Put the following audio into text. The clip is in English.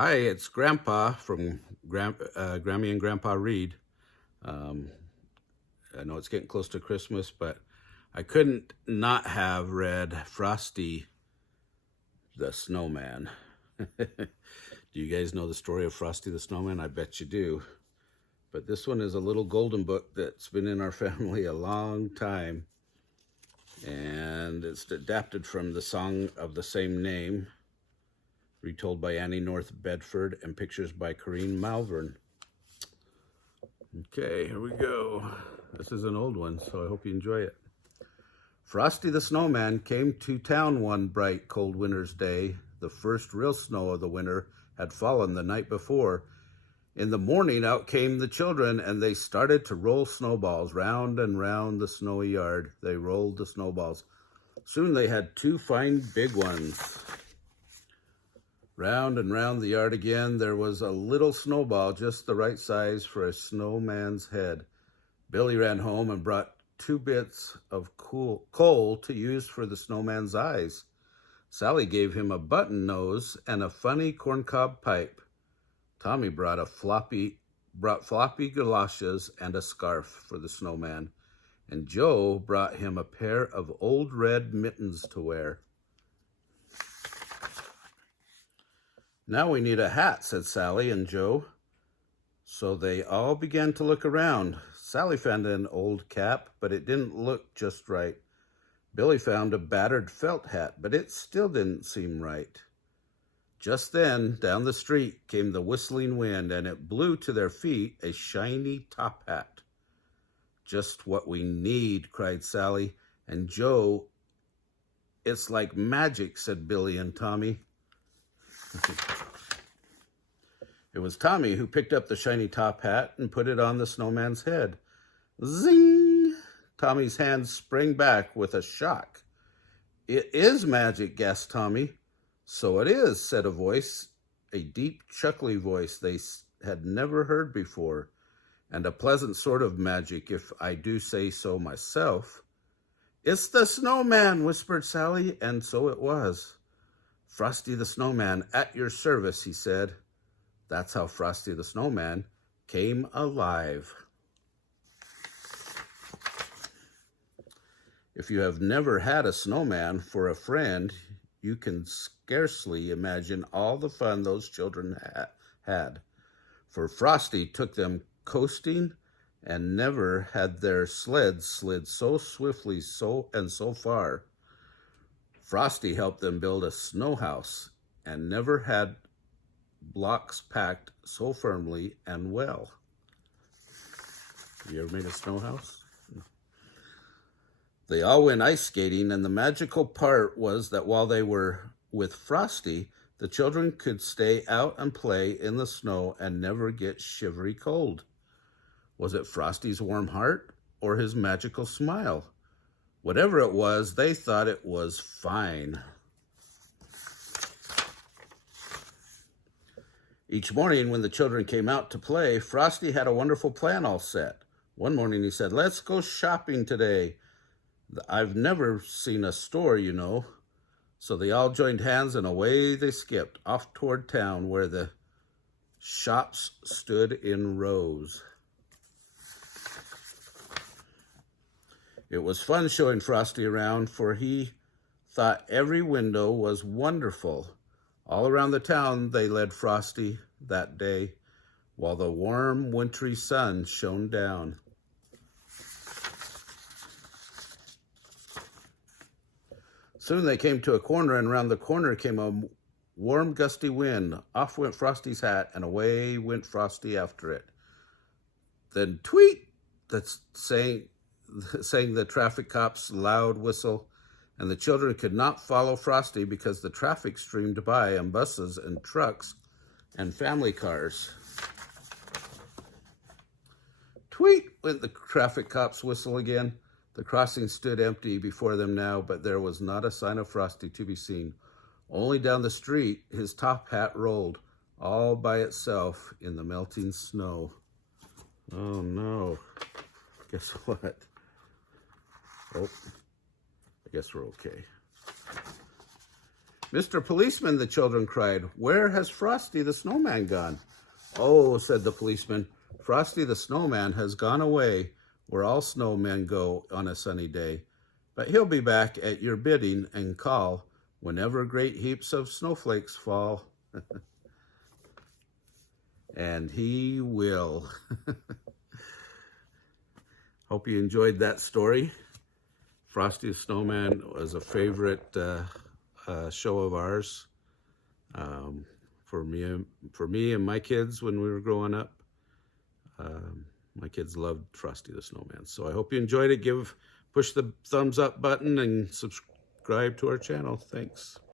Hi, it's Grandpa from Grammy and Grandpa Reed. Um, I know it's getting close to Christmas, but I couldn't not have read Frosty the Snowman. Do you guys know the story of Frosty the Snowman? I bet you do. But this one is a little golden book that's been in our family a long time. And it's adapted from the song of the same name, retold by Annie North Bedford, and pictures by Corinne Malvern. Okay, here we go. This is an old one, so I hope you enjoy it. Frosty the Snowman came to town one bright, cold winter's day. The first real snow of the winter had fallen the night before. In the morning, out came the children, and they started to roll snowballs. Round and round the snowy yard they rolled the snowballs. Soon they had two fine big ones. Round and round the yard again, there was a little snowball, just the right size for a snowman's head. Billy ran home and brought 2 bits of coal to use for the snowman's eyes. Sally gave him a button nose and a funny corncob pipe. Tommy brought floppy galoshes and a scarf for the snowman. And Joe brought him a pair of old red mittens to wear. Now we need a hat, said Sally and Joe. So they all began to look around. Sally found an old cap, but it didn't look just right. Billy found a battered felt hat, but it still didn't seem right. Just then, down the street came the whistling wind, and it blew to their feet a shiny top hat. Just what we need, cried Sally. And Joe, it's like magic, said Billy and Tommy. It was Tommy who picked up the shiny top hat and put it on the snowman's head. Zing! Tommy's hand sprang back with a shock. It is magic, gasped Tommy. So it is, said a voice, a deep, chuckly voice they had never heard before, and a pleasant sort of magic, if I do say so myself. It's the snowman, whispered Sally, and so it was. Frosty the Snowman, at your service, he said. That's how Frosty the Snowman came alive. If you have never had a snowman for a friend, you can scarcely imagine all the fun those children had. For Frosty took them coasting, and never had their sleds slid so swiftly so far. Frosty helped them build a snow house, and never had blocks packed so firmly and well. You ever made a snow house? They all went ice skating, and the magical part was that while they were with Frosty, the children could stay out and play in the snow and never get shivery cold. Was it Frosty's warm heart or his magical smile? Whatever it was, they thought it was fine. Each morning when the children came out to play, Frosty had a wonderful plan all set. One morning he said, "Let's go shopping today. I've never seen a store, you know." So they all joined hands and away they skipped, off toward town where the shops stood in rows. It was fun showing Frosty around, for he thought every window was wonderful. All around the town they led Frosty that day, while the warm wintry sun shone down. Soon they came to a corner, and round the corner came a warm, gusty wind. Off went Frosty's hat, and away went Frosty after it. Then tweet! That's sang the traffic cop's loud whistle, and the children could not follow Frosty because the traffic streamed by, and buses and trucks and family cars. Tweet! Went the traffic cop's whistle again. The crossing stood empty before them now, but there was not a sign of Frosty to be seen. Only down the street his top hat rolled, all by itself in the melting snow. Oh no. Guess what? Oh, I guess we're okay. Mr. Policeman, the children cried, where has Frosty the Snowman gone? Oh, said the policeman, Frosty the Snowman has gone away where all snowmen go on a sunny day. But he'll be back at your bidding and call whenever great heaps of snowflakes fall. And he will. Hope you enjoyed that story. Frosty the Snowman was a favorite show of ours. For me and my kids when we were growing up. My kids loved Frosty the Snowman. So I hope you enjoyed it. Push the thumbs up button and subscribe to our channel. Thanks.